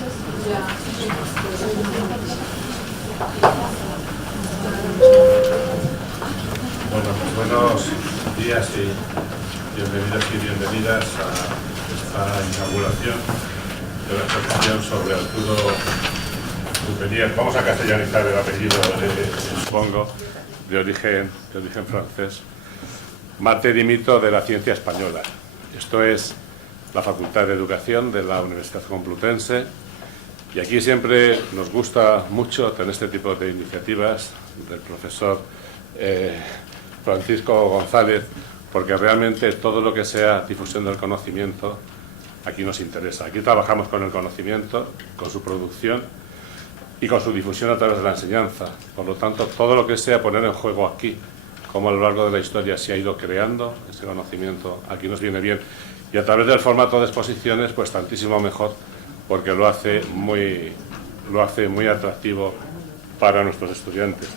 Bueno, pues buenos días y bienvenidos y bienvenidas a esta inauguración de la exposición sobre Arturo Dupérier. Vamos a castellanizar el apellido, supongo, de origen francés. Marte y mito de la ciencia española. Esto es la Facultad de Educación de la Universidad Complutense. Y aquí siempre nos gusta mucho tener este tipo de iniciativas del profesor Francisco González, porque realmente todo lo que sea difusión del conocimiento aquí nos interesa. Aquí trabajamos con el conocimiento, con su producción y con su difusión a través de la enseñanza. Por lo tanto, todo lo que sea poner en juego aquí, como a lo largo de la historia se ha ido creando ese conocimiento, aquí nos viene bien. Y a través del formato de exposiciones, pues tantísimo mejor, porque lo hace muy atractivo para nuestros estudiantes.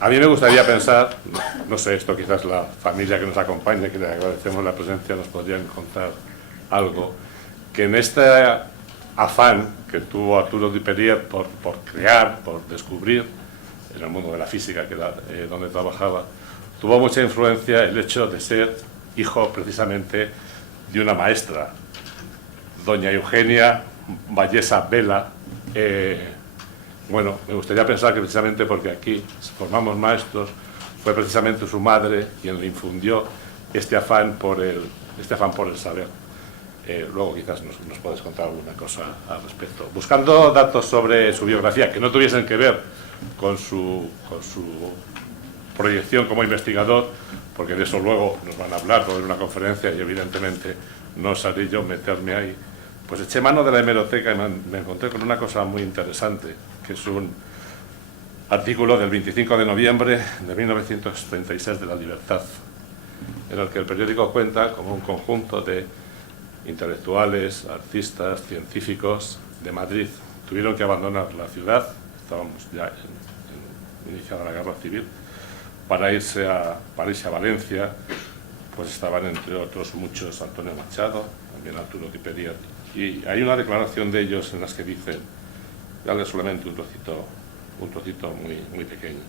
A mí me gustaría pensar, no sé, esto quizás la familia que nos acompaña, que le agradecemos la presencia, nos podrían contar algo, que en este afán que tuvo Arturo Dupérier por crear, por descubrir, en el mundo de la física, que era donde trabajaba, tuvo mucha influencia el hecho de ser hijo precisamente de una maestra, doña Eugenia Vallesa Vela. Bueno, me gustaría pensar que precisamente porque aquí formamos maestros, fue precisamente su madre quien le infundió este afán por el saber. Luego quizás nos puedes contar alguna cosa al respecto. Buscando datos sobre su biografía que no tuviesen que ver con su proyección como investigador, porque de eso luego nos van a hablar en una conferencia y evidentemente no salí yo meterme ahí, pues eché mano de la hemeroteca y me encontré con una cosa muy interesante, que es un artículo del 25 de noviembre de 1936 de La Libertad, en el que el periódico cuenta como un conjunto de intelectuales, artistas, científicos de Madrid tuvieron que abandonar la ciudad, estábamos ya iniciada la guerra civil, para irse a Valencia. Pues estaban entre otros muchos Antonio Machado, también Arturo Dupérier, y hay una declaración de ellos en las que dicen, dale solamente un trocito muy pequeño.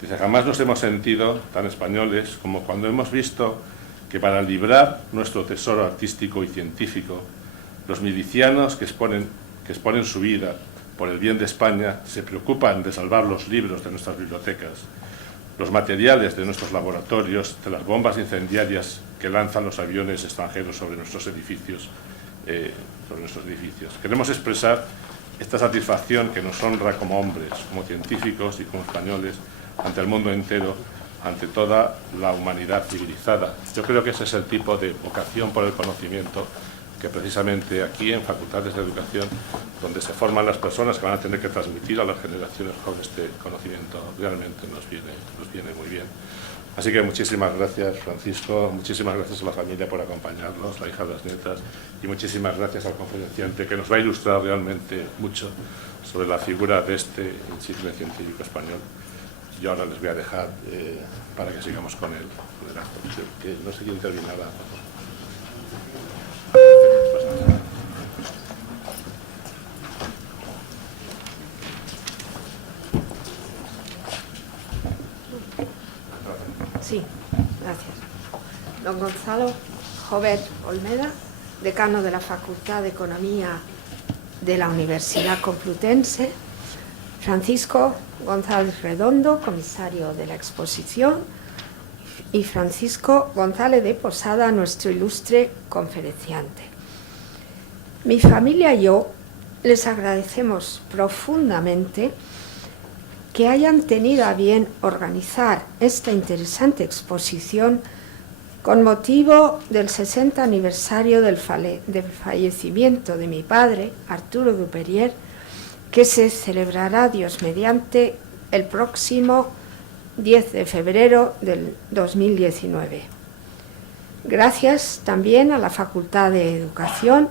Dice: jamás nos hemos sentido tan españoles como cuando hemos visto que para librar nuestro tesoro artístico y científico, los milicianos que exponen su vida por el bien de España se preocupan de salvar los libros de nuestras bibliotecas, los materiales de nuestros laboratorios, de las bombas incendiarias que lanzan los aviones extranjeros sobre nuestros edificios. Queremos expresar esta satisfacción que nos honra como hombres, como científicos y como españoles, ante el mundo entero, ante toda la humanidad civilizada. Yo creo que ese es el tipo de vocación por el conocimiento que precisamente aquí en Facultades de Educación, donde se forman las personas que van a tener que transmitir a las generaciones jóvenes este conocimiento, realmente nos viene muy bien. Así que muchísimas gracias, Francisco, muchísimas gracias a la familia por acompañarnos, la hija de las nietas, y muchísimas gracias al conferenciante, que nos va a ilustrar realmente mucho sobre la figura de este insigne científico español. Yo ahora les voy a dejar para que sigamos con el acto, que no sé quién terminará. Sí, gracias. Don Gonzalo Jover Olmeda, decano de la Facultad de Economía de la Universidad Complutense, Francisco González Redondo, comisario de la exposición, y Francisco González de Posada, nuestro ilustre conferenciante. Mi familia y yo les agradecemos profundamente que hayan tenido a bien organizar esta interesante exposición con motivo del 60 aniversario del fallecimiento de mi padre, Arturo Dupérier, que se celebrará, Dios mediante, el próximo 10 de febrero del 2019. Gracias también a la Facultad de Educación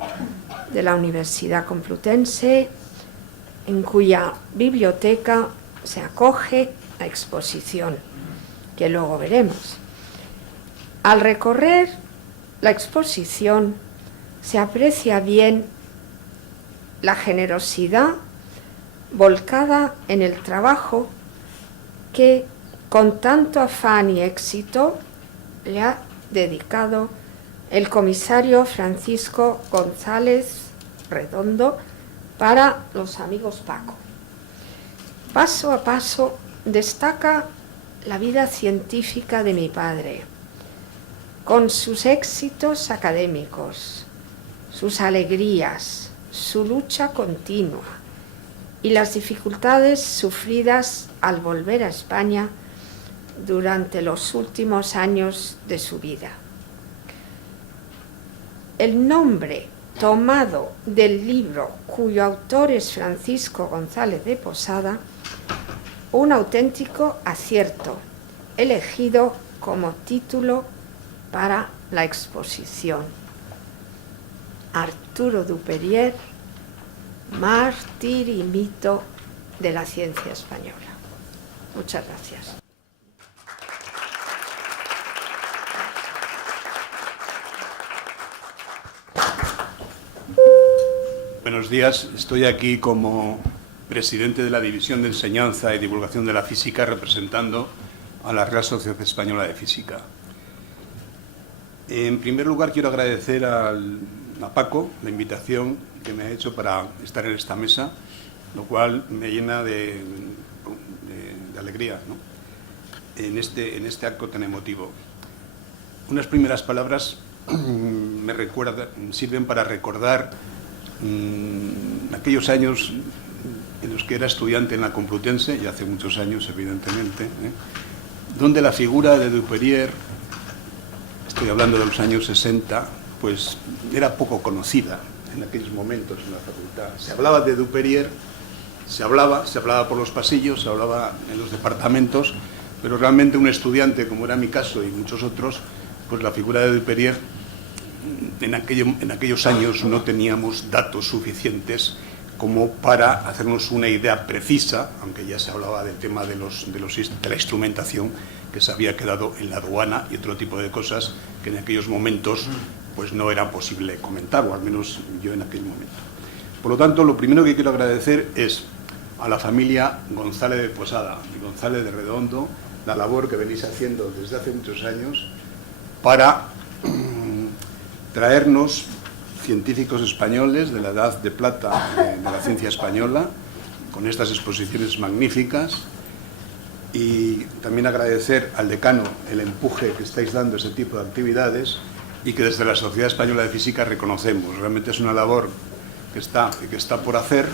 de la Universidad Complutense, en cuya biblioteca se acoge la exposición, que luego veremos. Al recorrer la exposición, se aprecia bien la generosidad volcada en el trabajo que con tanto afán y éxito le ha dedicado el comisario Francisco González Redondo para los amigos Paco. Paso a paso destaca la vida científica de mi padre, con sus éxitos académicos, sus alegrías, su lucha continua y las dificultades sufridas al volver a España durante los últimos años de su vida. El nombre tomado del libro cuyo autor es Francisco González de Posada, un auténtico acierto, elegido como título para la exposición. Arturo Duperier, mártir y mito de la ciencia española. Muchas gracias. Buenos días, estoy aquí como presidente de la División de Enseñanza y Divulgación de la Física, representando a la Real Sociedad Española de Física. En primer lugar, quiero agradecer a Paco la invitación que me ha hecho para estar en esta mesa, lo cual me llena de alegría, ¿no?, en este acto tan emotivo. Unas primeras palabras sirven para recordar aquellos años en los que era estudiante en la Complutense, y hace muchos años, evidentemente, donde la figura de Duperier, estoy hablando de los años 60, pues era poco conocida en aquellos momentos en la facultad. Se hablaba de Duperier, se hablaba por los pasillos, se hablaba en los departamentos, pero realmente un estudiante, como era mi caso y muchos otros, pues la figura de Duperier en aquellos años no teníamos datos suficientes como para hacernos una idea precisa, aunque ya se hablaba del tema de la instrumentación que se había quedado en la aduana y otro tipo de cosas que en aquellos momentos pues no era posible comentar, o al menos yo en aquel momento. Por lo tanto, lo primero que quiero agradecer es a la familia González de Posada y González de Redondo la labor que venís haciendo desde hace muchos años para traernos científicos españoles de la edad de plata de la ciencia española, con estas exposiciones magníficas, y también agradecer al decano el empuje que estáis dando a este tipo de actividades y que desde la Sociedad Española de Física reconocemos. Realmente es una labor que está por hacer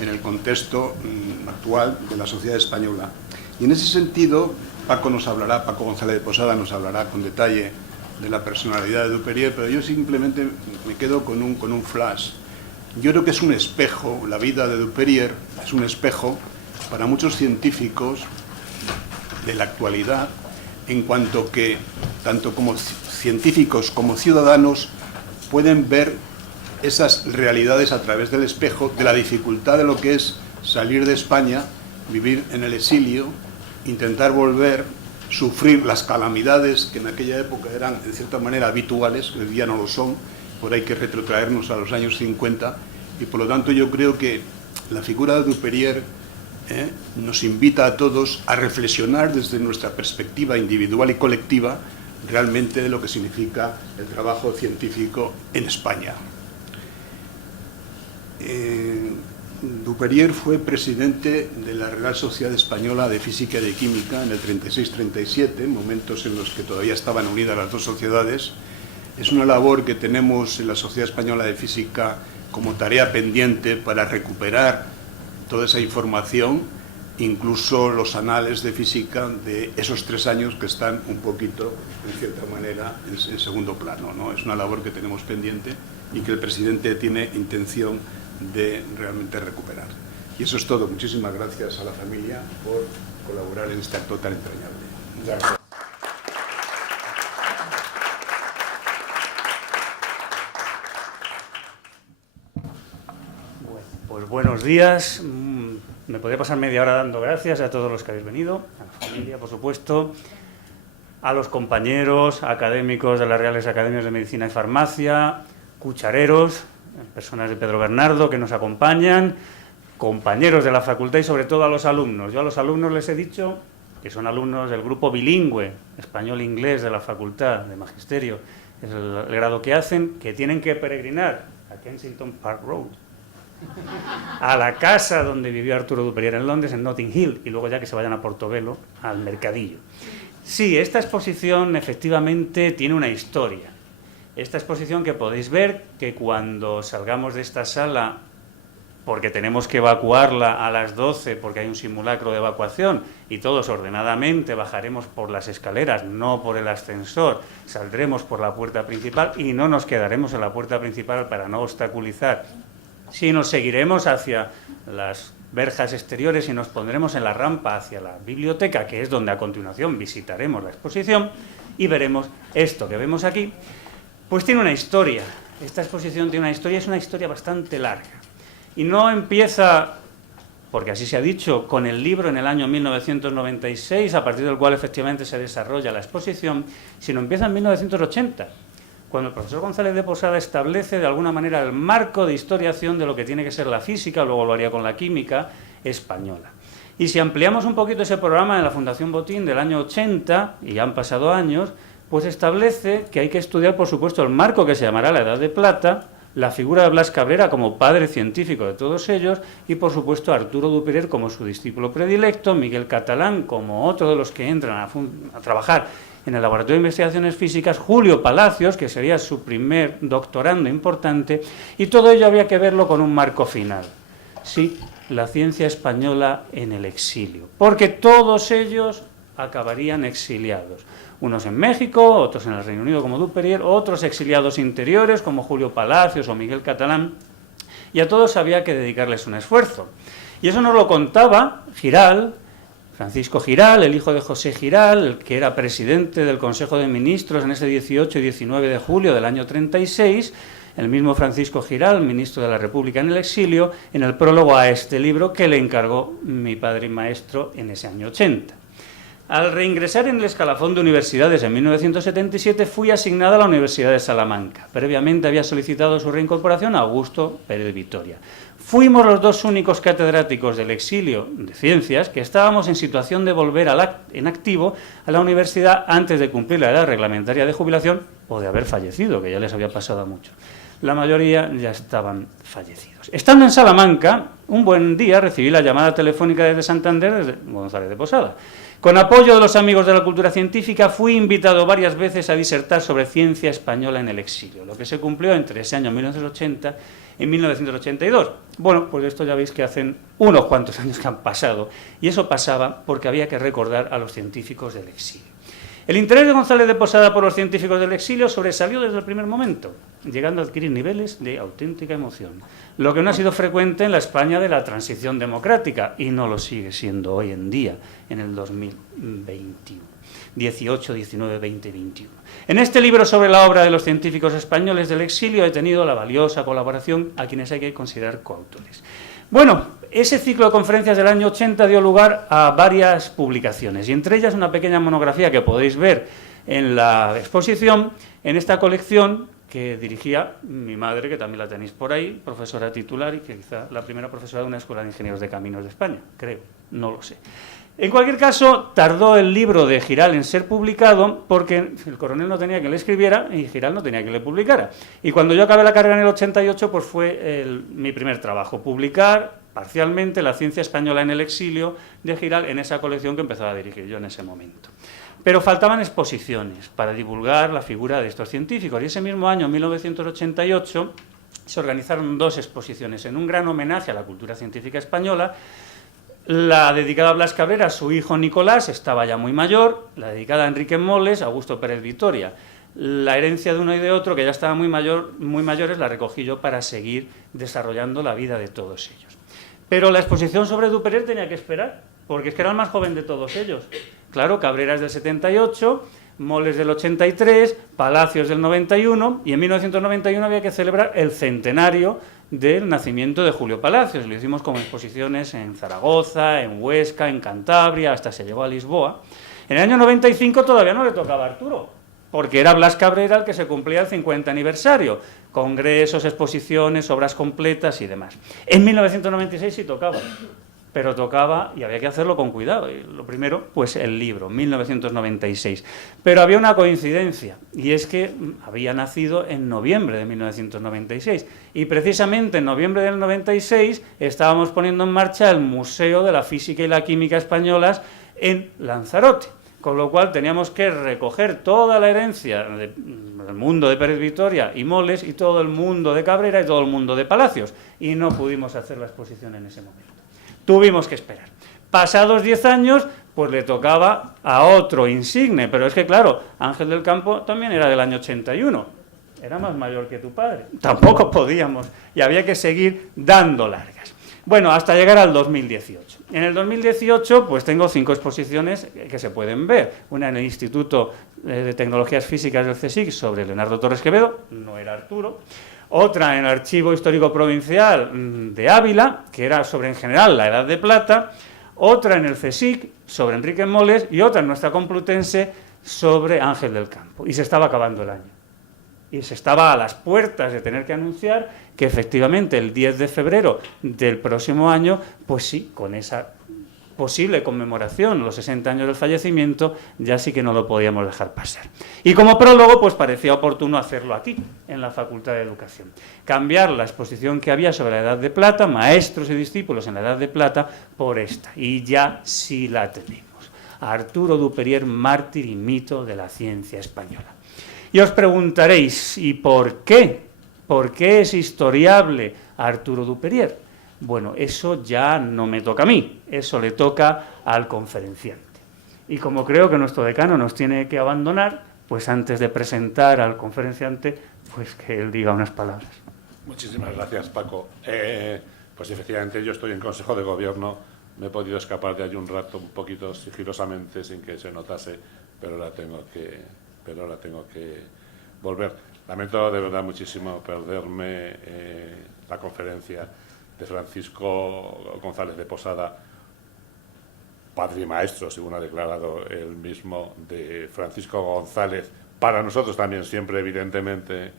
en el contexto actual de la sociedad española. Y en ese sentido, Paco González de Posada nos hablará con detalle de la personalidad de Duperier, pero yo simplemente me quedo con un flash. Yo creo que es un espejo, la vida de Duperier es un espejo para muchos científicos de la actualidad, en cuanto que, tanto como científicos como ciudadanos, pueden ver esas realidades a través del espejo de la dificultad de lo que es salir de España, vivir en el exilio, intentar volver, sufrir las calamidades que en aquella época eran en cierta manera habituales, que hoy día no lo son, por hay que retrotraernos a los años 50, y por lo tanto yo creo que la figura de Duperier nos invita a todos a reflexionar desde nuestra perspectiva individual y colectiva realmente de lo que significa el trabajo científico en España. Duperier fue presidente de la Real Sociedad Española de Física y de Química en el 36-37, momentos en los que todavía estaban unidas las dos sociedades. Es una labor que tenemos en la Sociedad Española de Física como tarea pendiente para recuperar toda esa información, incluso los anales de física de esos 3 años que están un poquito, en cierta manera, en segundo plano, ¿no? Es una labor que tenemos pendiente y que el presidente tiene intención de realmente recuperar. Y eso es todo. Muchísimas gracias a la familia por colaborar en este acto tan entrañable. Gracias. Pues buenos días. Me podría pasar media hora dando gracias a todos los que habéis venido, a la familia, por supuesto, a los compañeros académicos de las Reales Academias de Medicina y Farmacia, cuchareros, personas de Pedro Bernardo que nos acompañan, compañeros de la facultad y sobre todo a los alumnos. Yo a los alumnos les he dicho que son alumnos del grupo bilingüe, español-inglés de la Facultad de Magisterio, es el grado que hacen, que tienen que peregrinar a Kensington Park Road, a la casa donde vivió Arturo Duperier en Londres, en Notting Hill, y luego ya que se vayan a Portobelo, al Mercadillo. Sí, esta exposición efectivamente tiene una historia. Esta exposición que podéis ver, que cuando salgamos de esta sala, porque tenemos que evacuarla a las 12, porque hay un simulacro de evacuación, y todos ordenadamente bajaremos por las escaleras, no por el ascensor, saldremos por la puerta principal y no nos quedaremos en la puerta principal para no obstaculizar, sino seguiremos hacia las verjas exteriores y nos pondremos en la rampa hacia la biblioteca, que es donde a continuación visitaremos la exposición y veremos esto que vemos aquí. Pues tiene una historia, esta exposición tiene una historia, es una historia bastante larga. Y no empieza, porque así se ha dicho, con el libro en el año 1996, a partir del cual efectivamente se desarrolla la exposición, sino empieza en 1980, cuando el profesor González de Posada establece de alguna manera el marco de historiación de lo que tiene que ser la física, luego lo haría con la química española. Y si ampliamos un poquito ese programa en la Fundación Botín del año 80, y ya han pasado años, pues establece que hay que estudiar, por supuesto, el marco que se llamará la Edad de Plata, la figura de Blas Cabrera como padre científico de todos ellos y, por supuesto, Arturo Duperier como su discípulo predilecto, Miguel Catalán como otro de los que entran a trabajar en el Laboratorio de Investigaciones Físicas, Julio Palacios, que sería su primer doctorando importante, y todo ello había que verlo con un marco final. Sí, la ciencia española en el exilio, porque todos ellos acabarían exiliados. Unos en México, otros en el Reino Unido como Duperier, otros exiliados interiores como Julio Palacios o Miguel Catalán, y a todos había que dedicarles un esfuerzo. Y eso nos lo contaba Giral, Francisco Giral, el hijo de José Giral, el que era presidente del Consejo de Ministros en ese 18 y 19 de julio del año 36, el mismo Francisco Giral, ministro de la República en el exilio, en el prólogo a este libro que le encargó mi padre y maestro en ese año 80. Al reingresar en el escalafón de universidades en 1977, fui asignada a la Universidad de Salamanca. Previamente había solicitado su reincorporación a Augusto Pérez Vitoria. Fuimos los dos únicos catedráticos del exilio de ciencias que estábamos en situación de volver en activo a la universidad antes de cumplir la edad reglamentaria de jubilación o de haber fallecido, que ya les había pasado a muchos. La mayoría ya estaban fallecidos. Estando en Salamanca, un buen día recibí la llamada telefónica desde Santander, desde González de Posada. Con apoyo de los amigos de la cultura científica, fui invitado varias veces a disertar sobre ciencia española en el exilio, lo que se cumplió entre ese año 1980 y 1982. Bueno, pues esto ya veis que hacen unos cuantos años que han pasado, y eso pasaba porque había que recordar a los científicos del exilio. El interés de González de Posada por los científicos del exilio sobresalió desde el primer momento, llegando a adquirir niveles de auténtica emoción, lo que no ha sido frecuente en la España de la transición democrática, y no lo sigue siendo hoy en día, en el 2021, 18, 19, 20, 21. En este libro sobre la obra de los científicos españoles del exilio he tenido la valiosa colaboración a quienes hay que considerar coautores. Bueno, ese ciclo de conferencias del año 80 dio lugar a varias publicaciones, y entre ellas una pequeña monografía que podéis ver en la exposición, en esta colección que dirigía mi madre, que también la tenéis por ahí, profesora titular y que quizá la primera profesora de una escuela de ingenieros de caminos de España, creo, no lo sé. En cualquier caso, tardó el libro de Giral en ser publicado porque el coronel no tenía que le escribiera y Giral no tenía que le publicara. Y cuando yo acabé la carrera en el 88, pues fue mi primer trabajo, publicar parcialmente la ciencia española en el exilio de Giral en esa colección que empezaba a dirigir yo en ese momento. Pero faltaban exposiciones para divulgar la figura de estos científicos, y ese mismo año, 1988, se organizaron dos exposiciones en un gran homenaje a la cultura científica española. La dedicada a Blas Cabrera, su hijo Nicolás, estaba ya muy mayor, la dedicada a Enrique Moles, Augusto Pérez Vitoria. La herencia de uno y de otro, que ya estaba muy mayores, la recogí yo para seguir desarrollando la vida de todos ellos. Pero la exposición sobre Duperier tenía que esperar, porque es que era el más joven de todos ellos. Claro, Cabrera es del 78, Moles del 83, Palacios del 91, y en 1991 había que celebrar el centenario del nacimiento de Julio Palacios. Lo hicimos con exposiciones en Zaragoza, en Huesca, en Cantabria, hasta se llevó a Lisboa. En el año 95 todavía no le tocaba a Arturo, porque era Blas Cabrera el que se cumplía el 50 aniversario, congresos, exposiciones, obras completas y demás. En 1996 sí tocaba, pero tocaba y había que hacerlo con cuidado. Y lo primero, pues el libro, 1996. Pero había una coincidencia, y es que había nacido en noviembre de 1996, y precisamente en noviembre del 96 estábamos poniendo en marcha el Museo de la Física y la Química Españolas en Lanzarote. Con lo cual teníamos que recoger toda la herencia del mundo de Pérez Vitoria y Moles y todo el mundo de Cabrera y todo el mundo de Palacios. Y no pudimos hacer la exposición en ese momento. Tuvimos que esperar. Pasados 10 años, pues le tocaba a otro insigne. Pero es que, claro, Ángel del Campo también era del año 81. Era más mayor que tu padre. Tampoco podíamos. Y había que seguir dando largas. Bueno, hasta llegar al 2018. En el 2018, pues tengo 5 exposiciones que se pueden ver. Una en el Instituto de Tecnologías Físicas del CSIC sobre Leonardo Torres Quevedo, no era Arturo. Otra en el Archivo Histórico Provincial de Ávila, que era sobre, en general, la Edad de Plata. Otra en el CSIC sobre Enrique Moles y otra en nuestra Complutense sobre Ángel del Campo. Y se estaba acabando el año. Y se estaba a las puertas de tener que anunciar que efectivamente el 10 de febrero del próximo año, pues sí, con esa posible conmemoración, los 60 años del fallecimiento, ya sí que no lo podíamos dejar pasar. Y como prólogo, pues parecía oportuno hacerlo aquí, en la Facultad de Educación. Cambiar la exposición que había sobre la Edad de Plata, maestros y discípulos en la Edad de Plata, por esta. Y ya sí la tenemos. Arturo Duperier, mártir y mito de la ciencia española. Y os preguntaréis, ¿y por qué? ¿Por qué es historiable Arturo Duperier? Bueno, eso ya no me toca a mí, eso le toca al conferenciante. Y como creo que nuestro decano nos tiene que abandonar, pues antes de presentar al conferenciante, pues que él diga unas palabras. Muchísimas gracias, Paco. Pues efectivamente yo estoy en Consejo de Gobierno, me he podido escapar de allí un rato un poquito sigilosamente sin que se notase, pero ahora tengo que volver. Lamento de verdad muchísimo perderme la conferencia de Francisco González de Posada, padre y maestro, según ha declarado él mismo, de Francisco González, para nosotros también siempre, evidentemente,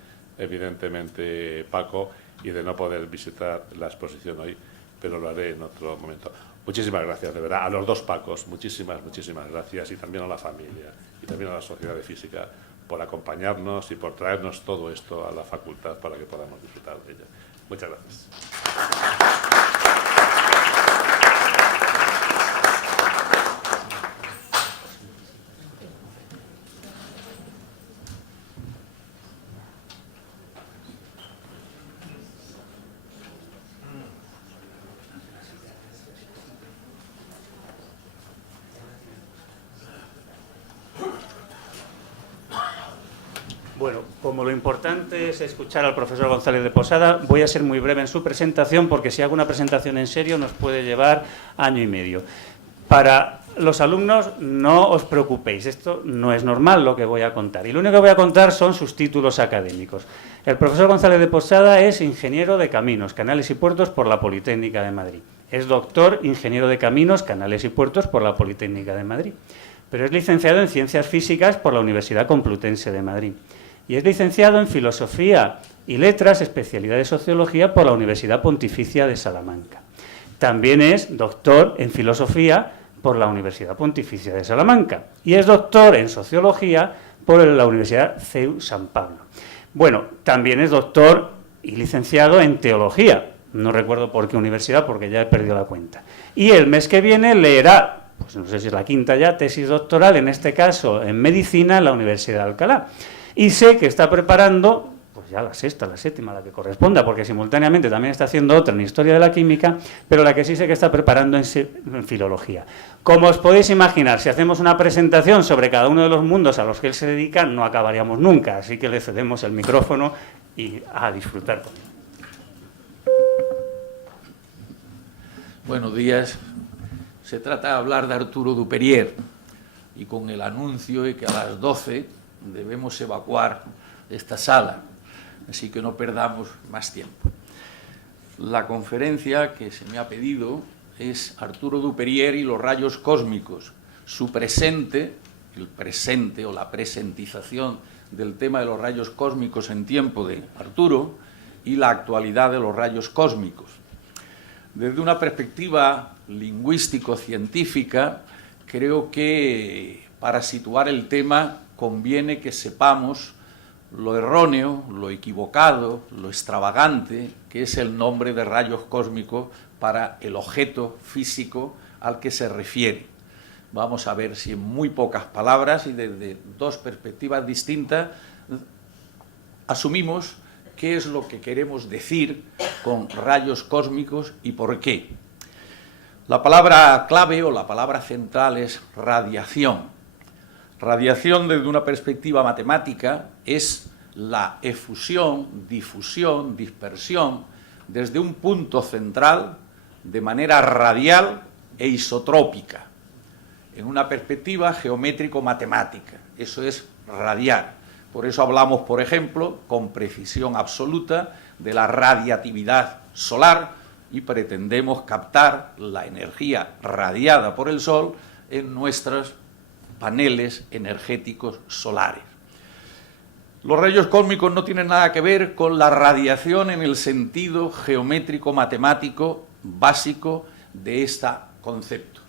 Paco, y de no poder visitar la exposición hoy, pero lo haré en otro momento. Muchísimas gracias, de verdad, a los dos Pacos, muchísimas gracias, y también a la familia, y también a la Sociedad de Física, por acompañarnos y por traernos todo esto a la facultad para que podamos disfrutar de ella. Muchas gracias. Bueno, como lo importante es escuchar al profesor González de Posada, voy a ser muy breve en su presentación, porque si hago una presentación en serio nos puede llevar año y medio. Para los alumnos, no os preocupéis, esto no es normal lo que voy a contar. Y lo único que voy a contar son sus títulos académicos. El profesor González de Posada es ingeniero de caminos, canales y puertos por la Politécnica de Madrid. Es doctor ingeniero de caminos, canales y puertos por la Politécnica de Madrid. Pero es licenciado en Ciencias Físicas por la Universidad Complutense de Madrid. Y es licenciado en Filosofía y Letras, especialidad de Sociología, por la Universidad Pontificia de Salamanca. También es doctor en Filosofía por la Universidad Pontificia de Salamanca. Y es doctor en Sociología por la Universidad CEU San Pablo. Bueno, también es doctor y licenciado en Teología. No recuerdo por qué universidad, porque ya he perdido la cuenta. Y el mes que viene leerá, pues no sé si es la quinta ya, tesis doctoral, en este caso en Medicina, en la Universidad de Alcalá. Y sé que está preparando, pues ya la sexta, la séptima, la que corresponda, porque simultáneamente también está haciendo otra en Historia de la Química, pero la que sí sé que está preparando en Filología. Como os podéis imaginar, si hacemos una presentación sobre cada uno de los mundos a los que él se dedica, no acabaríamos nunca, así que le cedemos el micrófono y a disfrutar con él. Buenos días. Se trata de hablar de Arturo Duperier, y con el anuncio de que a las 12 debemos evacuar esta sala, así que no perdamos más tiempo. La conferencia que se me ha pedido es Arturo Duperier y los rayos cósmicos, su presente el presente o la presentización del tema de los rayos cósmicos en tiempo de Arturo y la actualidad de los rayos cósmicos. Desde una perspectiva lingüístico-científica, creo que para situar el tema conviene que sepamos lo erróneo, lo equivocado, lo extravagante que es el nombre de rayos cósmicos para el objeto físico al que se refiere. Vamos a ver si en muy pocas palabras y desde dos perspectivas distintas asumimos qué es lo que queremos decir con rayos cósmicos y por qué. La palabra clave o la palabra central es radiación. Radiación desde una perspectiva matemática es la efusión, difusión, dispersión desde un punto central de manera radial e isotrópica, en una perspectiva geométrico-matemática. Eso es radiar. Por eso hablamos, por ejemplo, con precisión absoluta de la radiatividad solar y pretendemos captar la energía radiada por el Sol en nuestros paneles energéticos solares. Los rayos cósmicos no tienen nada que ver con la radiación en el sentido geométrico-matemático básico de este concepto.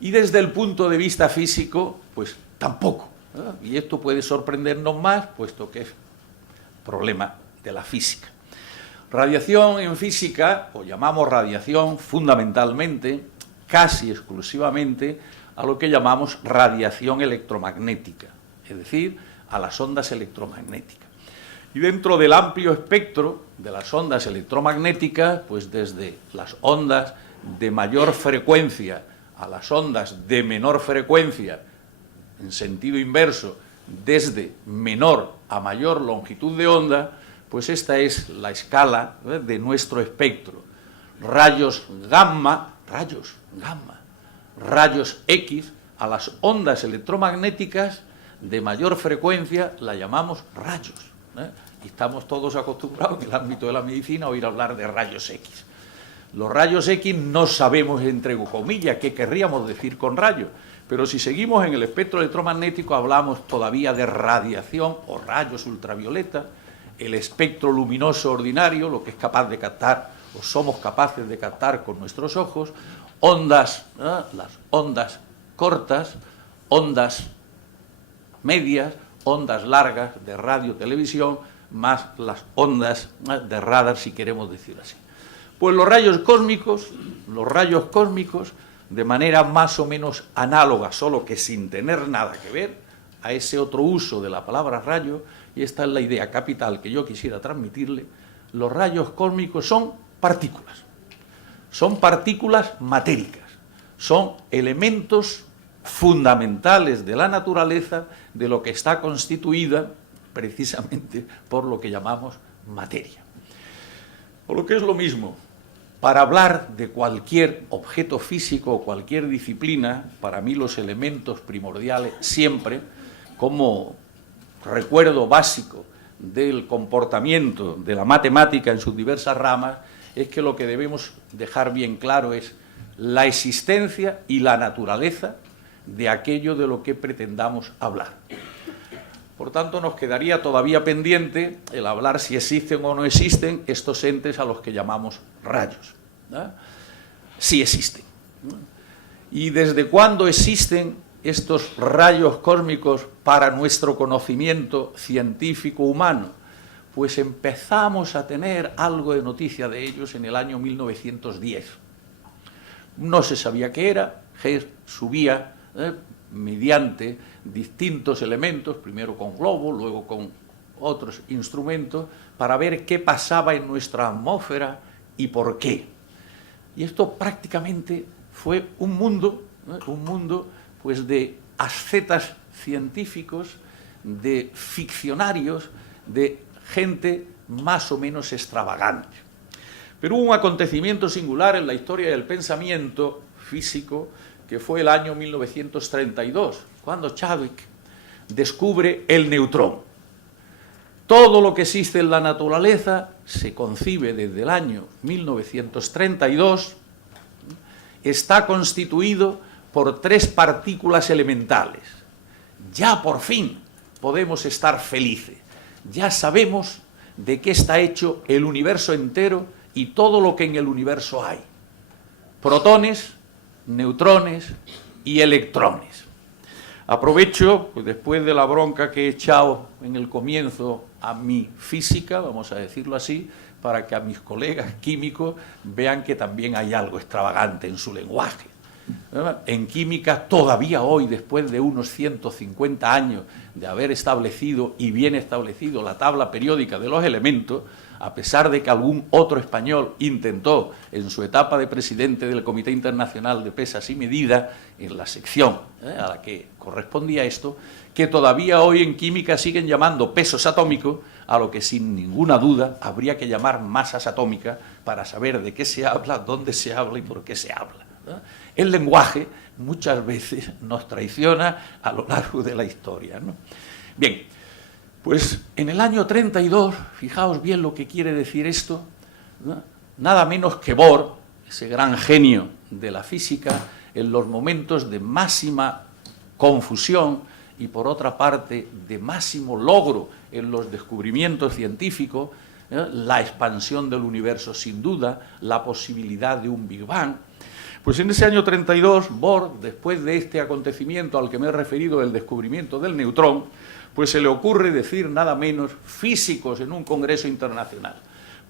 Y desde el punto de vista físico, pues tampoco. Y esto puede sorprendernos más, puesto que es problema de la física. Radiación en física, o llamamos radiación fundamentalmente, casi exclusivamente, a lo que llamamos radiación electromagnética, es decir, a las ondas electromagnéticas. Y dentro del amplio espectro de las ondas electromagnéticas, pues desde las ondas de mayor frecuencia a las ondas de menor frecuencia, en sentido inverso, desde menor a mayor longitud de onda, pues esta es la escala de nuestro espectro. Rayos gamma, rayos X, a las ondas electromagnéticas de mayor frecuencia la llamamos rayos. Y estamos todos acostumbrados en el ámbito de la medicina a oír hablar de rayos X. Los rayos X no sabemos, entre comillas, qué querríamos decir con rayos, pero si seguimos en el espectro electromagnético hablamos todavía de radiación o rayos ultravioleta, el espectro luminoso ordinario, lo que es capaz de captar o somos capaces de captar con nuestros ojos, ondas, las ondas cortas, ondas medias, ondas largas de radio, televisión, más las ondas de radar, si queremos decir así. Pues los rayos cósmicos, de manera más o menos análoga, solo que sin tener nada que ver a ese otro uso de la palabra rayo, y esta es la idea capital que yo quisiera transmitirle, los rayos cósmicos son partículas matéricas, son elementos fundamentales de la naturaleza, de lo que está constituida precisamente por lo que llamamos materia. O lo que es lo mismo, para hablar de cualquier objeto físico o cualquier disciplina, para mí los elementos primordiales siempre, como recuerdo básico del comportamiento de la matemática en sus diversas ramas, es que lo que debemos dejar bien claro es la existencia y la naturaleza de aquello de lo que pretendamos hablar. Por tanto, nos quedaría todavía pendiente el hablar si existen o no existen estos entes a los que llamamos rayos. Sí existen. ¿Y desde cuándo existen estos rayos cósmicos para nuestro conocimiento científico humano? Pues empezamos a tener algo de noticia de ellos en el año 1910. No se sabía qué era, Hertz subía mediante distintos elementos, primero con globos, luego con otros instrumentos, para ver qué pasaba en nuestra atmósfera y por qué. Y esto prácticamente fue un mundo pues de ascetas científicos, de ficcionarios, de gente más o menos extravagante. Pero hubo un acontecimiento singular en la historia del pensamiento físico, que fue el año 1932, cuando Chadwick descubre el neutrón. Todo lo que existe en la naturaleza se concibe desde el año 1932, está constituido por tres partículas elementales. ya por fin podemos estar felices. Ya sabemos de qué está hecho el universo entero y todo lo que en el universo hay. Protones, neutrones y electrones. Aprovecho, pues, después de la bronca que he echado en el comienzo a mi física, vamos a decirlo así, para que a mis colegas químicos vean que también hay algo extravagante en su lenguaje. En química, todavía hoy, después de unos 150 años de haber establecido y bien establecido la tabla periódica de los elementos, a pesar de que algún otro español intentó, en su etapa de presidente del Comité Internacional de Pesas y Medidas, en la sección a la que correspondía esto, que todavía hoy en química siguen llamando pesos atómicos a lo que sin ninguna duda habría que llamar masas atómicas para saber de qué se habla, dónde se habla y por qué se habla. El lenguaje muchas veces nos traiciona a lo largo de la historia, ¿no? Bien, pues en el año 32, fijaos bien lo que quiere decir esto, ¿no? Nada menos que Bohr, ese gran genio de la física, en los momentos de máxima confusión y por otra parte de máximo logro en los descubrimientos científicos, la expansión del universo sin duda, la posibilidad de un Big Bang. Pues en ese año 32, Bohr, después de este acontecimiento al que me he referido, el descubrimiento del neutrón, pues se le ocurre decir nada menos, físicos en un congreso internacional,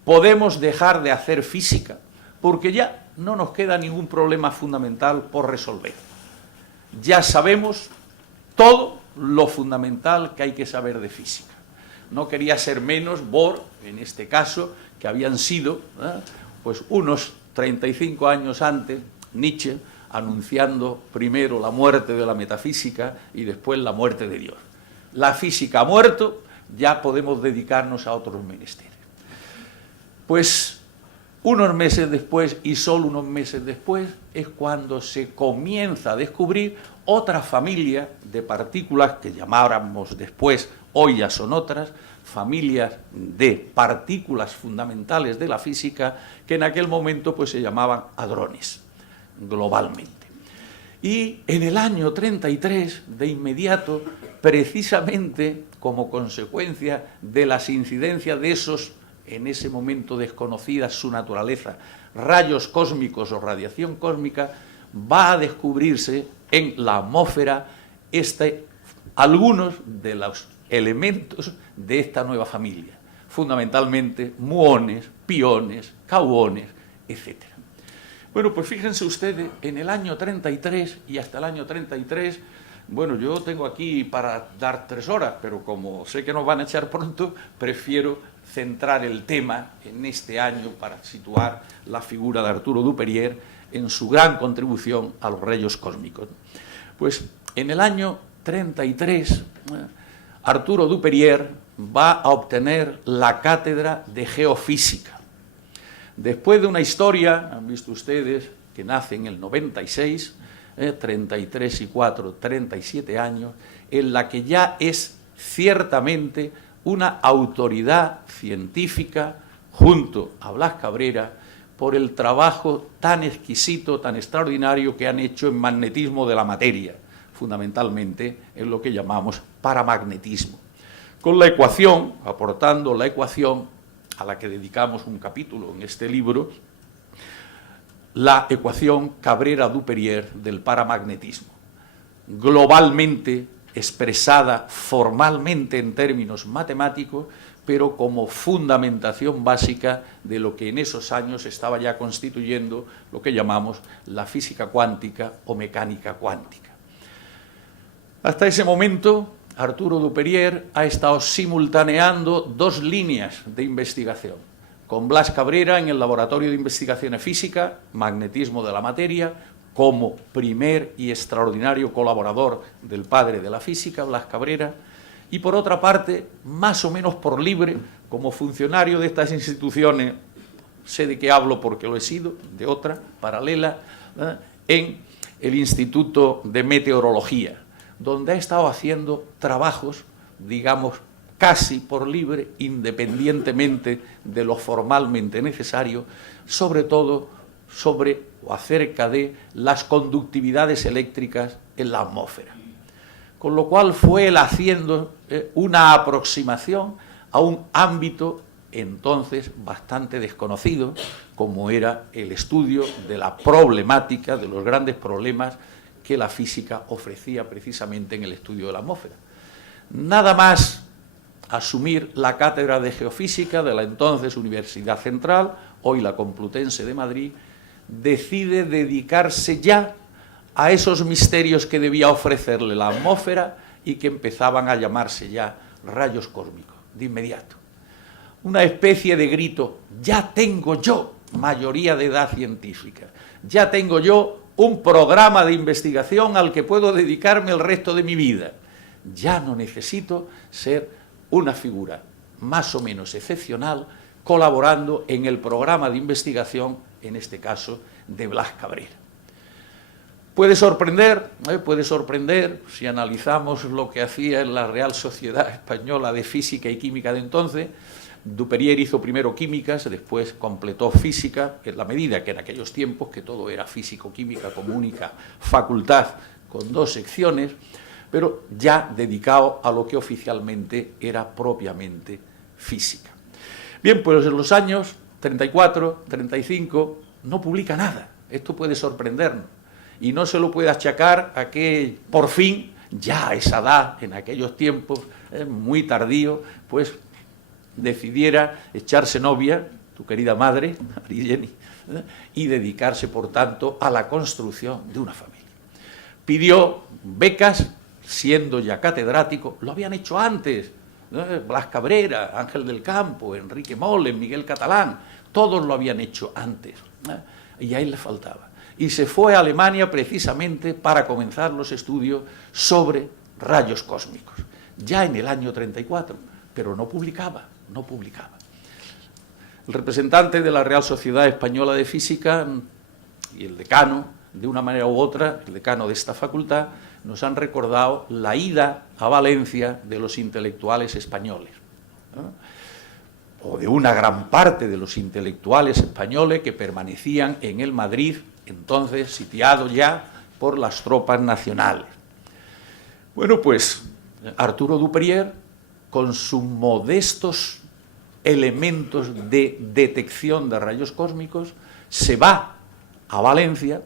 podemos dejar de hacer física porque ya no nos queda ningún problema fundamental por resolver. Ya sabemos todo lo fundamental que hay que saber de física. No quería ser menos Bohr, en este caso, que habían sido pues unos 35 años antes, Nietzsche, anunciando primero la muerte de la metafísica y después la muerte de Dios. La física ha muerto, ya podemos dedicarnos a otros menesteres. Pues unos meses después, y solo unos meses después, es cuando se comienza a descubrir otra familia de partículas que llamáramos después, hoy ya son otras, familias de partículas fundamentales de la física que en aquel momento pues se llamaban hadrones, globalmente. Y en el año 33, de inmediato, precisamente como consecuencia de las incidencias de esos, en ese momento desconocidas su naturaleza, rayos cósmicos o radiación cósmica, va a descubrirse en la atmósfera algunos de los elementos de esta nueva familia, fundamentalmente muones, piones, cauones, etc. Bueno, pues fíjense ustedes, en el año 33 y hasta el año 33, bueno, yo tengo aquí para dar 3 horas, pero como sé que nos van a echar pronto, prefiero centrar el tema en este año para situar la figura de Arturo Dupérier en su gran contribución a los rayos cósmicos. Pues en el año 33, Arturo Dupérier va a obtener la cátedra de geofísica. Después de una historia, han visto ustedes, que nace en el 96, 33 y 4, 37 años, en la que ya es ciertamente una autoridad científica junto a Blas Cabrera por el trabajo tan exquisito, tan extraordinario que han hecho en magnetismo de la materia, fundamentalmente en lo que llamamos paramagnetismo. Con la ecuación, aportando la ecuación a la que dedicamos un capítulo en este libro, la ecuación Cabrera-Dupérier del paramagnetismo, globalmente expresada formalmente en términos matemáticos, pero como fundamentación básica de lo que en esos años estaba ya constituyendo lo que llamamos la física cuántica o mecánica cuántica. Hasta ese momento, Arturo Dupérier ha estado simultaneando 2 líneas de investigación, con Blas Cabrera en el Laboratorio de Investigaciones Físicas, magnetismo de la materia, como primer y extraordinario colaborador del padre de la física, Blas Cabrera, y por otra parte, más o menos por libre, como funcionario de estas instituciones, sé de qué hablo porque lo he sido, de otra, paralela, en el Instituto de Meteorología, donde ha estado haciendo trabajos, digamos, casi por libre, independientemente de lo formalmente necesario, sobre todo sobre o acerca de las conductividades eléctricas en la atmósfera. con lo cual fue él haciendo una aproximación a un ámbito entonces bastante desconocido, como era el estudio de la problemática, de los grandes problemas que la física ofrecía precisamente en el estudio de la atmósfera. Nada más asumir la cátedra de Geofísica de la entonces Universidad Central, hoy la Complutense de Madrid, decide dedicarse ya a esos misterios que debía ofrecerle la atmósfera y que empezaban a llamarse ya rayos cósmicos, de inmediato. Una especie de grito: ya tengo yo mayoría de edad científica, ya tengo yo un programa de investigación al que puedo dedicarme el resto de mi vida, ya no necesito ser una figura más o menos excepcional colaborando en el programa de investigación, en este caso, de Blas Cabrera. Puede sorprender si analizamos lo que hacía en la Real Sociedad Española de Física y Química de entonces. Duperier hizo primero químicas, después completó física, en la medida que en aquellos tiempos que todo era físico-química como única facultad con 2 secciones, pero ya dedicado a lo que oficialmente era propiamente física. Bien, pues en los años 34, 35 no publica nada. Esto puede sorprendernos y no se lo puede achacar a que por fin, ya a esa edad, en aquellos tiempos, muy tardío, pues decidiera echarse novia, tu querida madre, Jenny, y dedicarse, por tanto, a la construcción de una familia. Pidió becas, siendo ya catedrático, lo habían hecho antes, Blas Cabrera, Ángel del Campo, Enrique Molen, Miguel Catalán, todos lo habían hecho antes, y a él le faltaba. Y se fue a Alemania precisamente para comenzar los estudios sobre rayos cósmicos, ya en el año 34, pero no publicaba. El representante de la Real Sociedad Española de Física y el decano, de una manera u otra, el decano de esta facultad, nos han recordado la ida a Valencia de los intelectuales españoles, ¿no? O de una gran parte de los intelectuales españoles que permanecían en el Madrid, entonces sitiado ya por las tropas nacionales. Bueno, pues Arturo Duperier, con sus modestos elementos de detección de rayos cósmicos, se va a Valencia,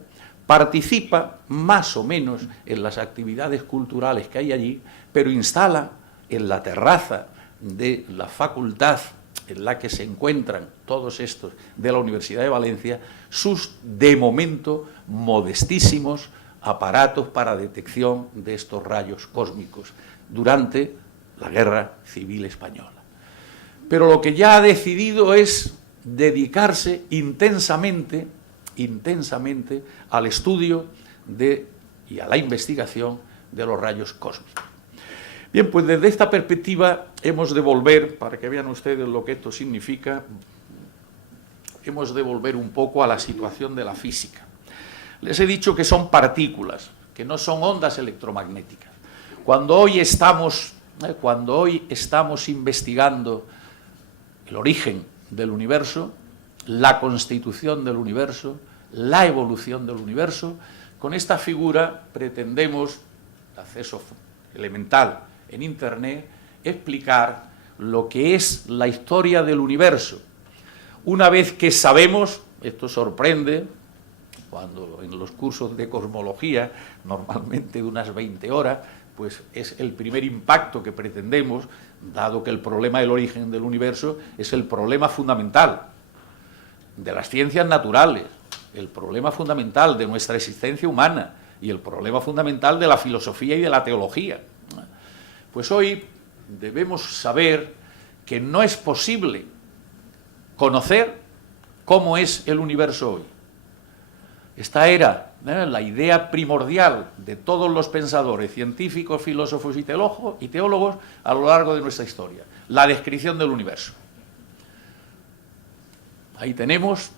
participa más o menos en las actividades culturales que hay allí, pero instala en la terraza de la facultad en la que se encuentran todos estos de la Universidad de Valencia sus, de momento, modestísimos aparatos para detección de estos rayos cósmicos durante la Guerra Civil Española. Pero lo que ya ha decidido es dedicarse intensamente al estudio y a la investigación de los rayos cósmicos. Bien, pues desde esta perspectiva hemos de volver, para que vean ustedes lo que esto significa, hemos de volver un poco a la situación de la física. Les he dicho que son partículas, que no son ondas electromagnéticas. Cuando hoy estamos investigando el origen del universo, la constitución del universo, la evolución del universo, con esta figura pretendemos, acceso elemental en Internet, explicar lo que es la historia del universo. Una vez que sabemos, esto sorprende, cuando en los cursos de cosmología, normalmente de unas 20 horas, pues es el primer impacto que pretendemos, dado que el problema del origen del universo es el problema fundamental de las ciencias naturales, el problema fundamental de nuestra existencia humana y el problema fundamental de la filosofía y de la teología. Pues hoy debemos saber que no es posible conocer cómo es el universo hoy. Esta era la idea primordial de todos los pensadores, científicos, filósofos y teólogos a lo largo de nuestra historia, la descripción del universo. Ahí tenemos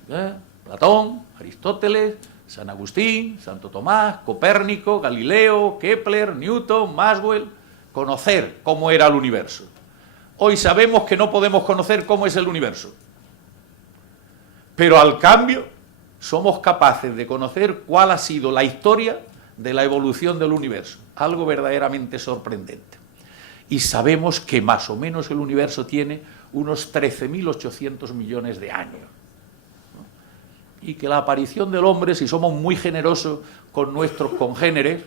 Platón, Aristóteles, San Agustín, Santo Tomás, Copérnico, Galileo, Kepler, Newton, Maxwell, conocer cómo era el universo. Hoy sabemos que no podemos conocer cómo es el universo, pero al cambio somos capaces de conocer cuál ha sido la historia de la evolución del universo, algo verdaderamente sorprendente. Y sabemos que más o menos el universo tiene unos 13.800 millones de años. Y que la aparición del hombre, si somos muy generosos con nuestros congéneres,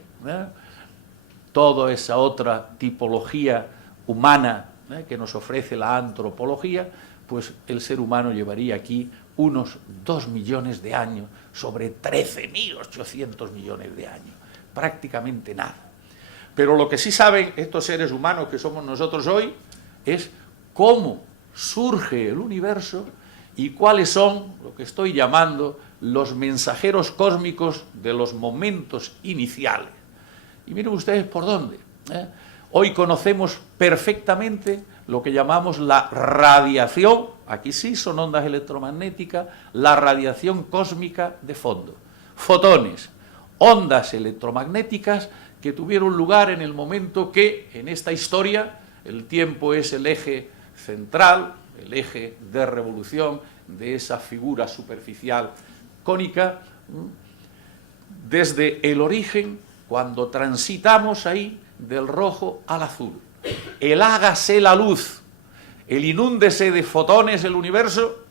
toda esa otra tipología humana que nos ofrece la antropología, pues el ser humano llevaría aquí unos 2 millones de años sobre 13.800 millones de años. Prácticamente nada. Pero lo que sí saben estos seres humanos que somos nosotros hoy es cómo surge el universo y cuáles son lo que estoy llamando los mensajeros cósmicos de los momentos iniciales. Y miren ustedes por dónde. Hoy conocemos perfectamente lo que llamamos la radiación, aquí sí son ondas electromagnéticas, la radiación cósmica de fondo. Fotones, ondas electromagnéticas que tuvieron lugar en el momento que, en esta historia, el tiempo es el eje central, el eje de revolución de esa figura superficial cónica, desde el origen, cuando transitamos ahí del rojo al azul. El hágase la luz, el inúndese de fotones el universo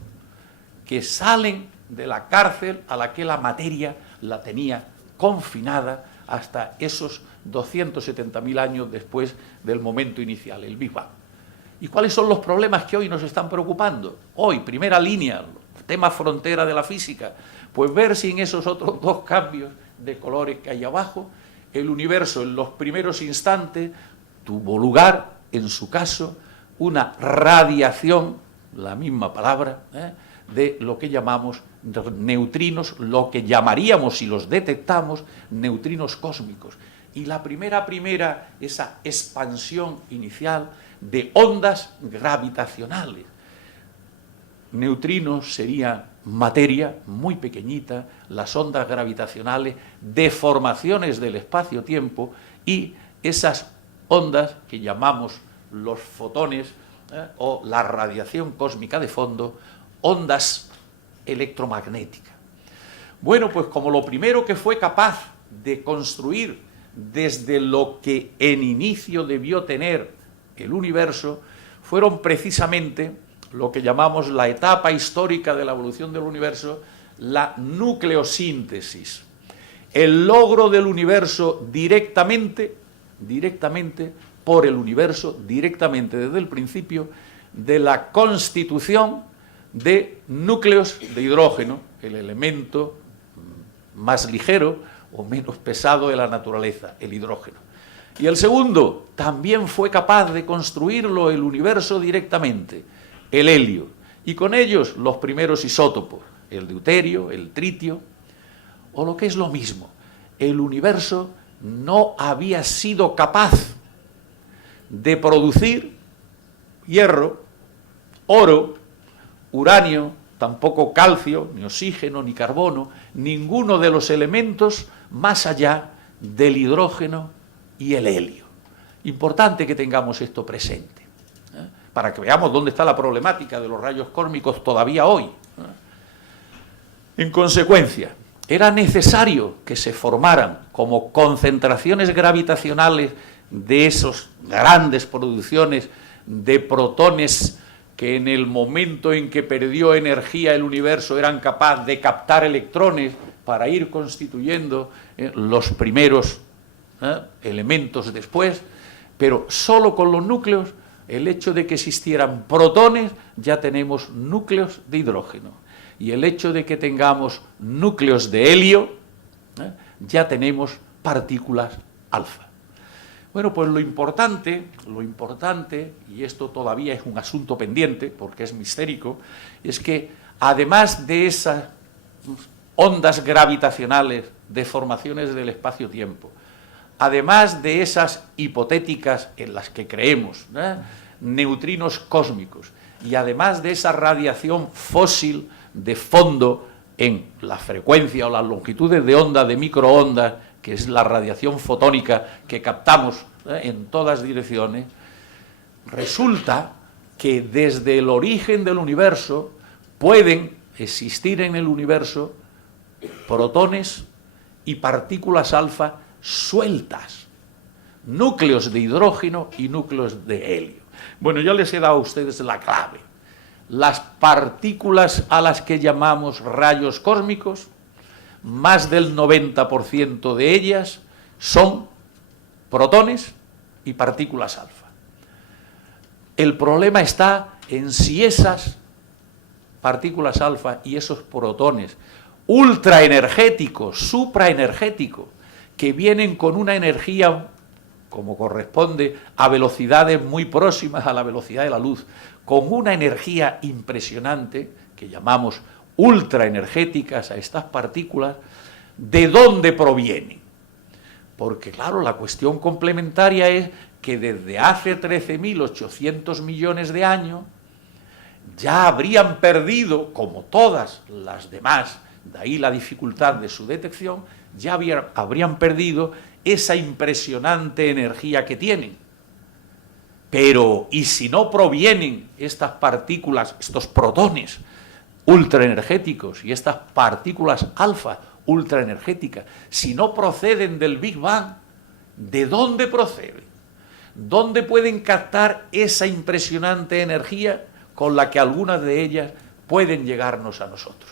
que salen de la cárcel a la que la materia la tenía confinada hasta esos 270.000 años después del momento inicial, el Big Bang. ¿Y cuáles son los problemas que hoy nos están preocupando? Hoy, primera línea, tema frontera de la física, pues ver si en esos otros dos cambios de colores que hay abajo, el universo en los primeros instantes tuvo lugar, en su caso, una radiación, la misma palabra, de lo que llamamos neutrinos, lo que llamaríamos, si los detectamos, neutrinos cósmicos. Y la primera, esa expansión inicial de ondas gravitacionales. Neutrinos sería materia muy pequeñita, las ondas gravitacionales, deformaciones del espacio-tiempo y esas ondas que llamamos los fotones o la radiación cósmica de fondo, ondas electromagnéticas. Bueno, pues como lo primero que fue capaz de construir desde lo que en inicio debió tener el universo, fueron precisamente lo que llamamos la etapa histórica de la evolución del universo, la nucleosíntesis. El logro del universo directamente por el universo, directamente desde el principio, de la constitución de núcleos de hidrógeno, el elemento más ligero o menos pesado de la naturaleza, el hidrógeno. Y el segundo, también fue capaz de construirlo el universo directamente, el helio, y con ellos los primeros isótopos, el deuterio, el tritio, o lo que es lo mismo, el universo no había sido capaz de producir hierro, oro, uranio, tampoco calcio, ni oxígeno, ni carbono, ninguno de los elementos más allá del hidrógeno y el helio. Importante que tengamos esto presente, para que veamos dónde está la problemática de los rayos cósmicos todavía hoy. En consecuencia, era necesario que se formaran como concentraciones gravitacionales de esas grandes producciones de protones que en el momento en que perdió energía el universo eran capaces de captar electrones para ir constituyendo los primeros elementos después, pero solo con los núcleos, el hecho de que existieran protones, ya tenemos núcleos de hidrógeno. Y el hecho de que tengamos núcleos de helio, ya tenemos partículas alfa. Bueno, pues lo importante, y esto todavía es un asunto pendiente, porque es mistérico, es que además de esas ondas gravitacionales, deformaciones del espacio-tiempo, además de esas hipotéticas en las que creemos, neutrinos cósmicos, y además de esa radiación fósil de fondo en la frecuencia o las longitudes de onda de microondas, que es la radiación fotónica que captamos en todas direcciones, resulta que desde el origen del universo pueden existir en el universo protones y partículas alfa sueltas, núcleos de hidrógeno y núcleos de helio. Bueno, yo les he dado a ustedes la clave. Las partículas a las que llamamos rayos cósmicos, más del 90% de ellas son protones y partículas alfa. El problema está en si esas partículas alfa y esos protones ultraenergéticos, supraenergéticos, que vienen con una energía, como corresponde, a velocidades muy próximas a la velocidad de la luz, con una energía impresionante, que llamamos ultraenergéticas a estas partículas, ¿de dónde provienen? Porque, claro, la cuestión complementaria es que desde hace 13.800 millones de años ya habrían perdido, como todas las demás, de ahí la dificultad de su detección, ya habrían perdido esa impresionante energía que tienen. Pero, ¿y si no provienen estas partículas, estos protones ultraenergéticos y estas partículas alfa ultraenergéticas, si no proceden del Big Bang, ¿de dónde proceden? ¿Dónde pueden captar esa impresionante energía con la que algunas de ellas pueden llegarnos a nosotros?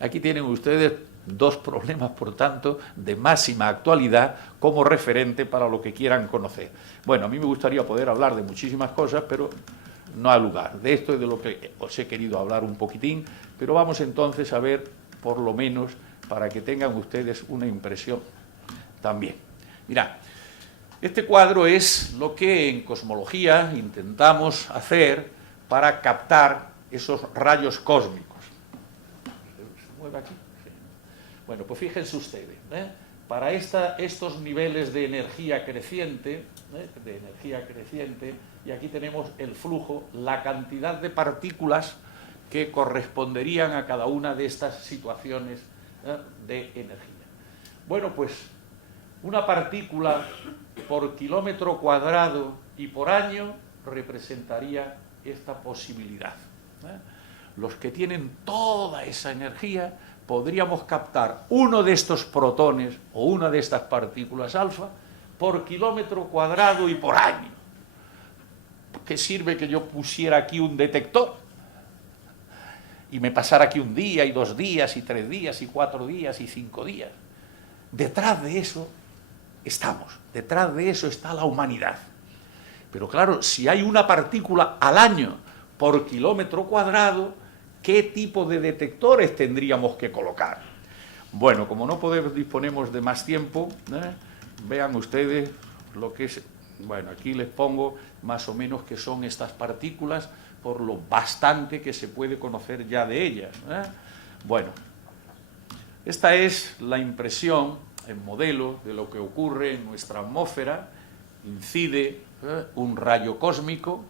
Aquí tienen ustedes dos problemas, por tanto, de máxima actualidad como referente para lo que quieran conocer. Bueno, a mí me gustaría poder hablar de muchísimas cosas, pero no hay lugar. De esto es de lo que os he querido hablar un poquitín, pero vamos entonces a ver, por lo menos, para que tengan ustedes una impresión también. Mirad, este cuadro es lo que en cosmología intentamos hacer para captar esos rayos cósmicos. ¿Se mueve aquí? Sí. Bueno, pues fíjense ustedes, para estos niveles de energía creciente, y aquí tenemos el flujo, la cantidad de partículas que corresponderían a cada una de estas situaciones de energía. Bueno, pues una partícula por kilómetro cuadrado y por año representaría esta posibilidad. Los que tienen toda esa energía podríamos captar uno de estos protones o una de estas partículas alfa por kilómetro cuadrado y por año. ¿Qué sirve que yo pusiera aquí un detector y me pasara aquí un día y 2 días y 3 días y 4 días y 5 días? Detrás de eso estamos, detrás de eso está la humanidad. Pero claro, si hay una partícula al año por kilómetro cuadrado, ¿qué tipo de detectores tendríamos que colocar? Bueno, como no disponemos de más tiempo, vean ustedes lo que es. Bueno, aquí les pongo más o menos qué son estas partículas, por lo bastante que se puede conocer ya de ellas. Bueno, esta es la impresión en modelo de lo que ocurre en nuestra atmósfera. Incide un rayo cósmico,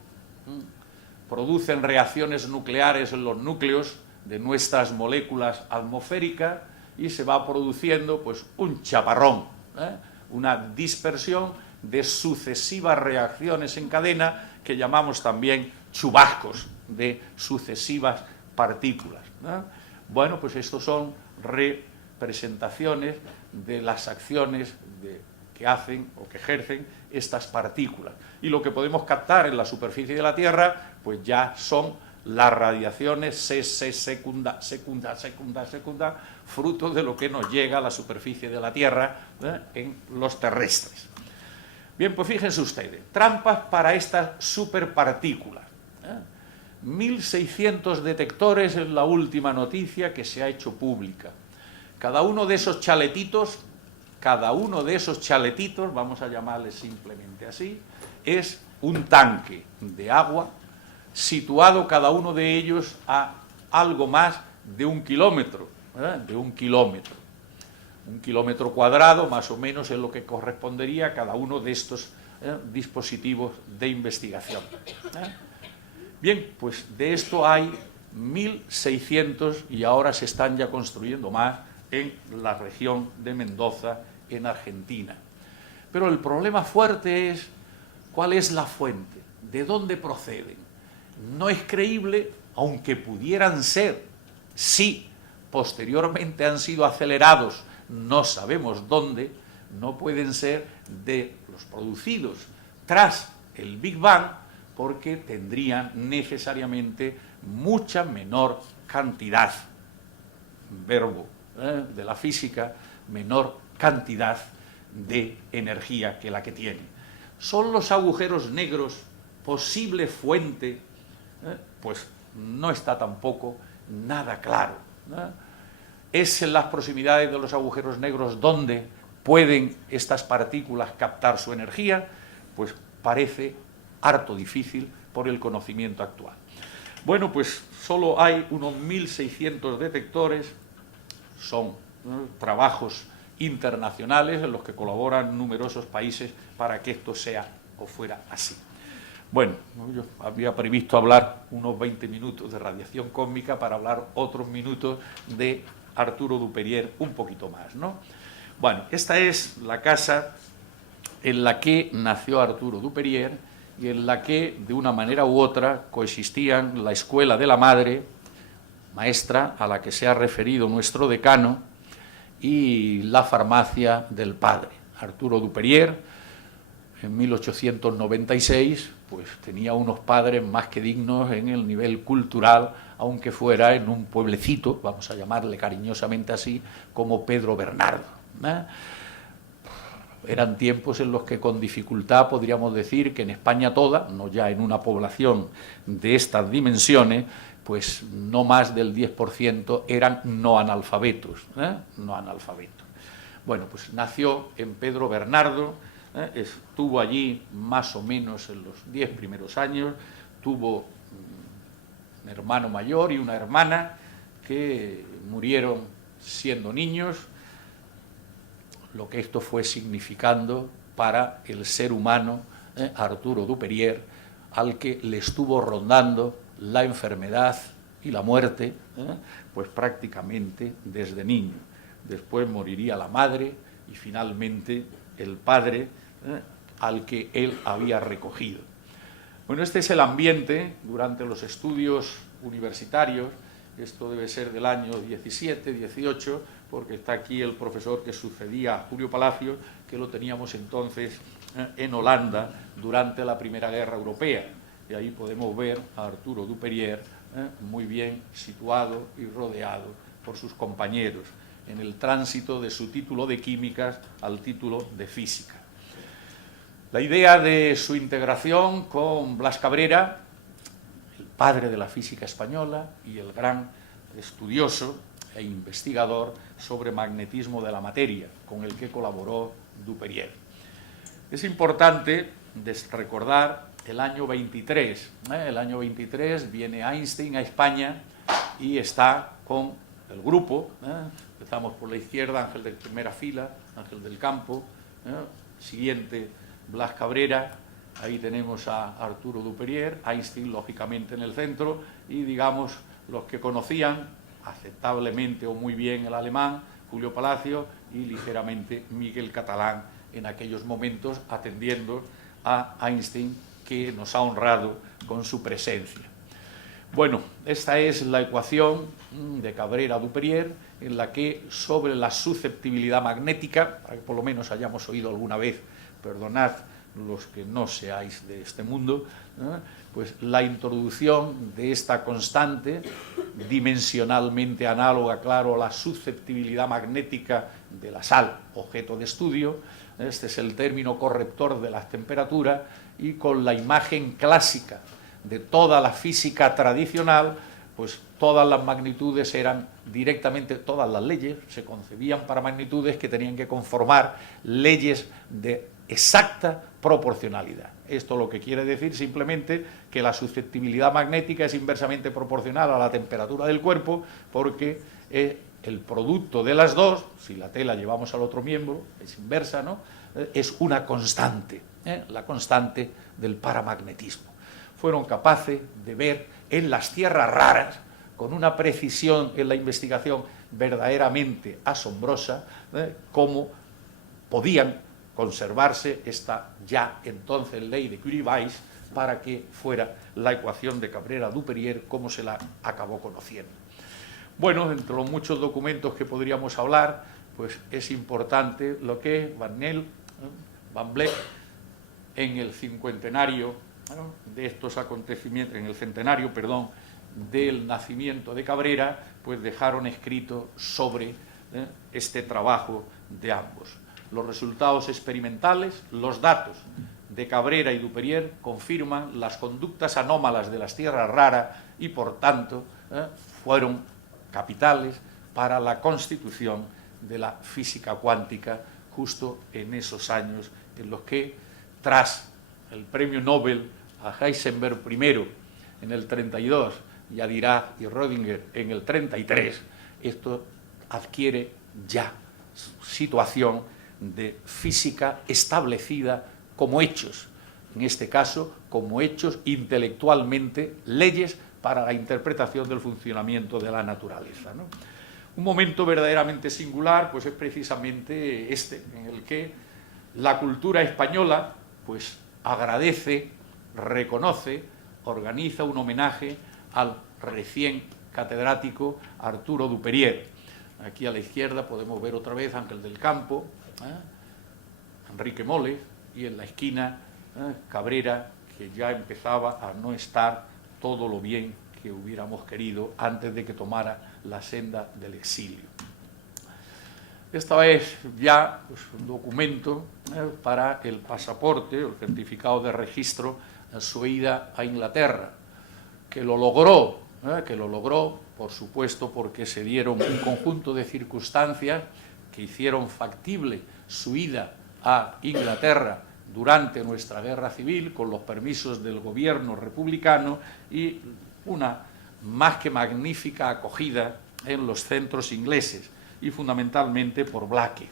producen reacciones nucleares en los núcleos de nuestras moléculas atmosféricas y se va produciendo pues un chaparrón, una dispersión de sucesivas reacciones en cadena que llamamos también chubascos de sucesivas partículas. Bueno, pues estos son representaciones de las acciones que hacen o que ejercen estas partículas. Y lo que podemos captar en la superficie de la Tierra, pues ya son las radiaciones secunda, fruto de lo que nos llega a la superficie de la Tierra en los terrestres. Bien, pues fíjense ustedes, trampas para estas superpartículas. 1.600 detectores es la última noticia que se ha hecho pública. Cada uno de esos chaletitos, vamos a llamarles simplemente así, es un tanque de agua situado cada uno de ellos a algo más de 1 kilómetro, de 1 kilómetro. 1 kilómetro cuadrado más o menos es lo que correspondería a cada uno de estos dispositivos de investigación. Bien, pues de esto hay 1.600 y ahora se están ya construyendo más en la región de Mendoza, en Argentina. Pero el problema fuerte es cuál es la fuente, de dónde proceden. No es creíble, aunque pudieran ser, si posteriormente han sido acelerados, no sabemos dónde, no pueden ser de los producidos tras el Big Bang, porque tendrían necesariamente mucha menor cantidad, verbo de la física, menor cantidad de energía que la que tiene. ¿Son los agujeros negros posible fuente? Pues no está tampoco nada claro. ¿Es en las proximidades de los agujeros negros donde pueden estas partículas captar su energía? Pues parece harto difícil por el conocimiento actual. Bueno, pues solo hay unos 1.600 detectores, son trabajos internacionales en los que colaboran numerosos países para que esto sea o fuera así. Bueno, yo había previsto hablar unos 20 minutos de radiación cósmica para hablar otros minutos de Arturo Dupérier un poquito más, ¿no? Bueno, esta es la casa en la que nació Arturo Dupérier y en la que, de una manera u otra, coexistían la escuela de la madre, maestra a la que se ha referido nuestro decano, y la farmacia del padre. Arturo Dupérier, en 1896, pues tenía unos padres más que dignos en el nivel cultural, aunque fuera en un pueblecito, vamos a llamarle cariñosamente así, como Pedro Bernardo, ¿eh? Eran tiempos en los que con dificultad podríamos decir que en España toda, no ya en una población de estas dimensiones, pues no más del 10% eran no analfabetos, no analfabetos. Bueno, pues nació en Pedro Bernardo, estuvo allí más o menos en los 10 primeros años, tuvo un hermano mayor y una hermana que murieron siendo niños, lo que esto fue significando para el ser humano, Arturo Dupérier, al que le estuvo rondando la enfermedad y la muerte, pues prácticamente desde niño. Después moriría la madre y finalmente el padre, al que él había recogido. Bueno, este es el ambiente durante los estudios universitarios. Esto debe ser del año 17, 18, porque está aquí el profesor que sucedía a Julio Palacios, que lo teníamos entonces en Holanda durante la Primera Guerra Europea. Y ahí podemos ver a Arturo Dupérier muy bien situado y rodeado por sus compañeros en el tránsito de su título de químicas al título de física. La idea de su integración con Blas Cabrera, el padre de la física española y el gran estudioso e investigador sobre magnetismo de la materia, con el que colaboró Dupérier. Es importante recordar el año 23. El año 23 viene Einstein a España y está con el grupo. Empezamos por la izquierda, Ángel de primera fila, Ángel del Campo, siguiente Blas Cabrera, ahí tenemos a Arturo Dupérier, Einstein lógicamente en el centro, y digamos los que conocían aceptablemente o muy bien el alemán, Julio Palacios, y ligeramente Miguel Catalán en aquellos momentos, atendiendo a Einstein, que nos ha honrado con su presencia. Bueno, esta es la ecuación de Cabrera-Dupérier, en la que sobre la susceptibilidad magnética, para que por lo menos hayamos oído alguna vez, perdonad los que no seáis de este mundo, pues la introducción de esta constante, dimensionalmente análoga, claro, a la susceptibilidad magnética de la sal, objeto de estudio. Este es el término corrector de las temperaturas, y con la imagen clásica de toda la física tradicional, pues todas las magnitudes eran directamente, todas las leyes se concebían para magnitudes que tenían que conformar leyes de exacta proporcionalidad. Esto lo que quiere decir simplemente que la susceptibilidad magnética es inversamente proporcional a la temperatura del cuerpo, porque el producto de las dos, si la T la llevamos al otro miembro, es inversa, ¿no? Es una constante, la constante del paramagnetismo. Fueron capaces de ver en las tierras raras, con una precisión en la investigación verdaderamente asombrosa, cómo podían conservarse esta ya entonces ley de Curie-Weiss para que fuera la ecuación de Cabrera-Dupérier como se la acabó conociendo. Bueno, entre los muchos documentos que podríamos hablar, pues es importante lo que Van Vleck, en el cincuentenario, ¿no?, de estos acontecimientos, en el centenario, perdón, del nacimiento de Cabrera, pues dejaron escrito sobre este trabajo de ambos. Los resultados experimentales, los datos de Cabrera y Duperier confirman las conductas anómalas de las tierras raras y, por tanto, fueron capitales para la constitución de la física cuántica justo en esos años en los que, tras el premio Nobel a Heisenberg primero en el 32 y a Dirac y Rödinger en el 33, esto adquiere ya situación de física establecida como hechos, en este caso como hechos intelectualmente, leyes para la interpretación del funcionamiento de la naturaleza, ¿no? Un momento verdaderamente singular, pues es precisamente este, en el que la cultura española pues agradece, reconoce, organiza un homenaje al recién catedrático Arturo Duperier. Aquí a la izquierda podemos ver otra vez Ángel del Campo, Enrique Moles, y en la esquina Cabrera, que ya empezaba a no estar todo lo bien que hubiéramos querido antes de que tomara la senda del exilio. Esta vez ya pues, un documento para el pasaporte, el certificado de registro en su ida a Inglaterra, que lo logró, por supuesto, porque se dieron un conjunto de circunstancias que hicieron factible su ida a Inglaterra durante nuestra guerra civil, con los permisos del gobierno republicano y una más que magnífica acogida en los centros ingleses, y fundamentalmente por Blackett,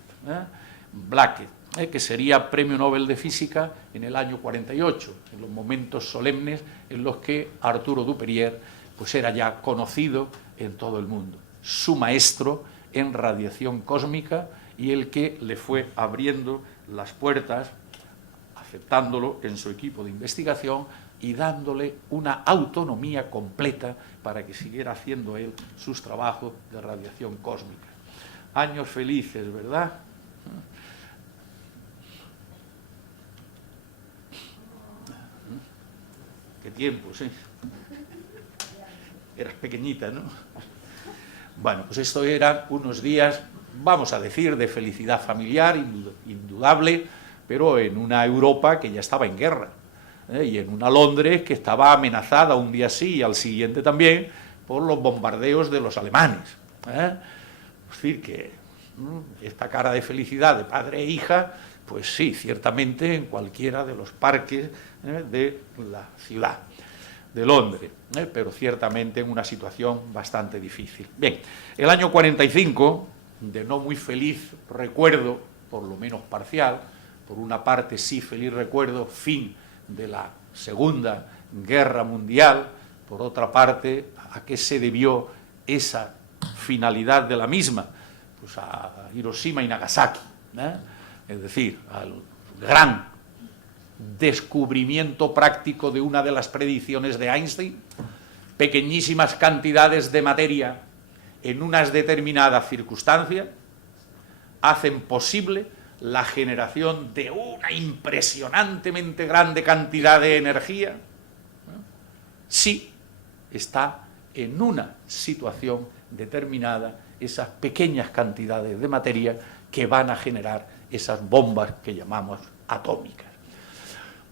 que sería Premio Nobel de Física en el año 48, en los momentos solemnes en los que Arturo Duperier pues era ya conocido en todo el mundo, su maestro en radiación cósmica y el que le fue abriendo las puertas, aceptándolo en su equipo de investigación y dándole una autonomía completa para que siguiera haciendo él sus trabajos de radiación cósmica. Años felices, ¿verdad? Qué tiempos, ¿eh? Eras pequeñita, ¿no? Bueno, pues esto eran unos días, vamos a decir, de felicidad familiar, indudable, pero en una Europa que ya estaba en guerra, y en una Londres que estaba amenazada un día sí y al siguiente también por los bombardeos de los alemanes. Es decir, que esta cara de felicidad de padre e hija, pues sí, ciertamente en cualquiera de los parques de la ciudad de Londres, pero ciertamente en una situación bastante difícil. Bien, el año 45, de no muy feliz recuerdo, por lo menos parcial, por una parte sí feliz recuerdo, fin de la Segunda Guerra Mundial, por otra parte, ¿a qué se debió esa finalidad de la misma? Pues a Hiroshima y Nagasaki, es decir, al gran descubrimiento práctico de una de las predicciones de Einstein: pequeñísimas cantidades de materia en unas determinadas circunstancias hacen posible la generación de una impresionantemente grande cantidad de energía, si está en una situación determinada esas pequeñas cantidades de materia que van a generar esas bombas que llamamos atómicas.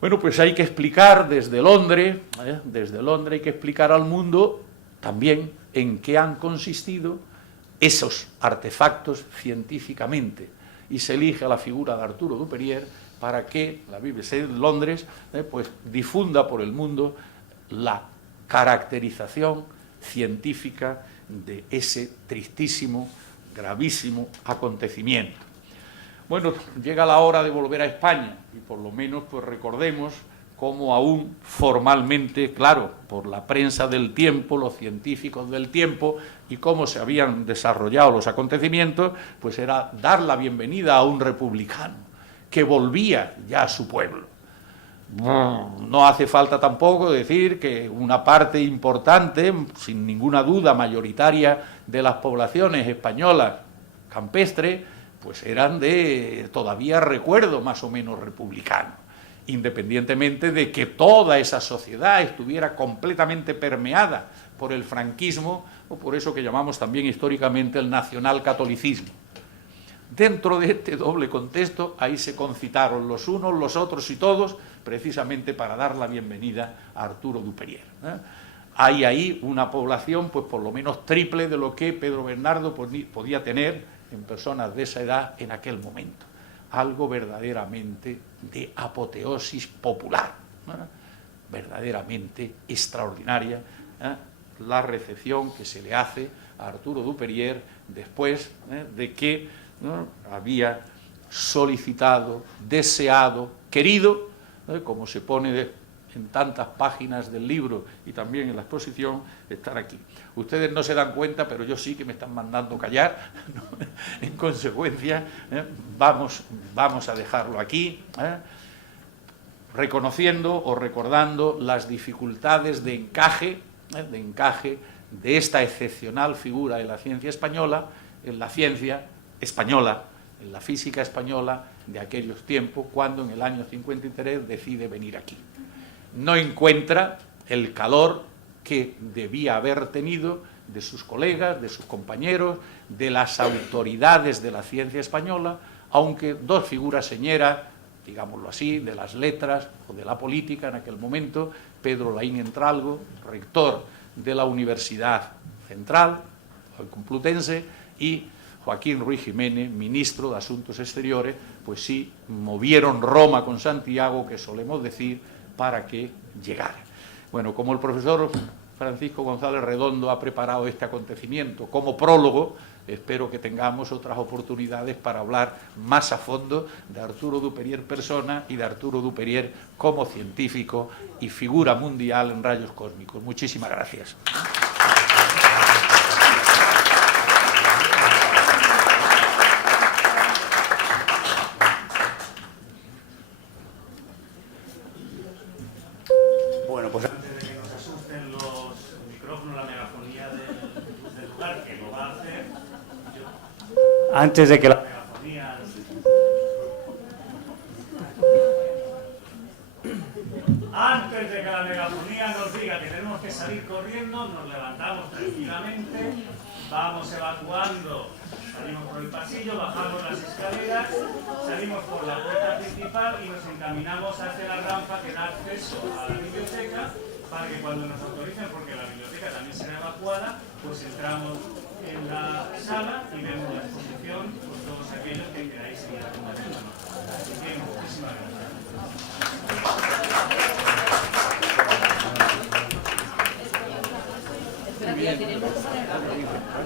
Bueno, pues hay que explicar desde Londres hay que explicar al mundo también en qué han consistido esos artefactos científicamente, y se elige a la figura de Arturo Duperier para que la BBC de Londres pues difunda por el mundo la caracterización científica de ese tristísimo, gravísimo acontecimiento. Bueno, llega la hora de volver a España y por lo menos pues recordemos cómo aún formalmente, claro, por la prensa del tiempo, los científicos del tiempo y cómo se habían desarrollado los acontecimientos, pues era dar la bienvenida a un republicano que volvía ya a su pueblo. No hace falta tampoco decir que una parte importante, sin ninguna duda mayoritaria, de las poblaciones españolas campestres, pues eran de todavía recuerdo más o menos republicano, independientemente de que toda esa sociedad estuviera completamente permeada por el franquismo o por eso que llamamos también históricamente el nacionalcatolicismo. Dentro de este doble contexto, ahí se concitaron los unos, los otros y todos, precisamente para dar la bienvenida a Arturo Duperier. Hay ahí una población, pues por lo menos triple de lo que Pedro Bernardo podía tener en personas de esa edad en aquel momento. Algo verdaderamente de apoteosis popular, verdaderamente extraordinaria, la recepción que se le hace a Arturo Duperier después de que había solicitado, deseado, querido, como se pone en tantas páginas del libro y también en la exposición, estar aquí. Ustedes no se dan cuenta, pero yo sí que me están mandando callar, ¿no? En consecuencia, vamos a dejarlo aquí, reconociendo o recordando las dificultades de encaje de esta excepcional figura de la ciencia española, en la ciencia española, en la física española de aquellos tiempos, cuando en el año 53 decide venir aquí. No encuentra el calor que debía haber tenido de sus colegas, de sus compañeros, de las autoridades de la ciencia española, aunque dos figuras señeras, digámoslo así, de las letras o de la política en aquel momento, Pedro Laín Entralgo, rector de la Universidad Central, Complutense, y Joaquín Ruiz Jiménez, ministro de Asuntos Exteriores, pues sí, movieron Roma con Santiago, que solemos decir, para que llegara. Bueno, como el profesor Francisco González Redondo ha preparado este acontecimiento como prólogo, espero que tengamos otras oportunidades para hablar más a fondo de Arturo Duperier persona y de Arturo Duperier como científico y figura mundial en rayos cósmicos. Muchísimas gracias. Bueno, pues antes de que nos asusten los micrófonos, la megafonía del lugar, que lo va a hacer yo. Antes de que la megafonía... Antes de que la megafonía nos diga que tenemos que salir corriendo, nos levantamos tranquilamente, vamos evacuando, salimos por el pasillo, bajamos las escaleras, salimos por la puerta principal y nos encaminamos hacia la rampa que da acceso a la biblioteca para que cuando nos autoricen, porque la biblioteca también será evacuada, pues entramos en la sala y vemos la exposición por todos aquellos que queráis seguir acompañándonos. Así que muchísimas gracias. Espera, que ya tenemos que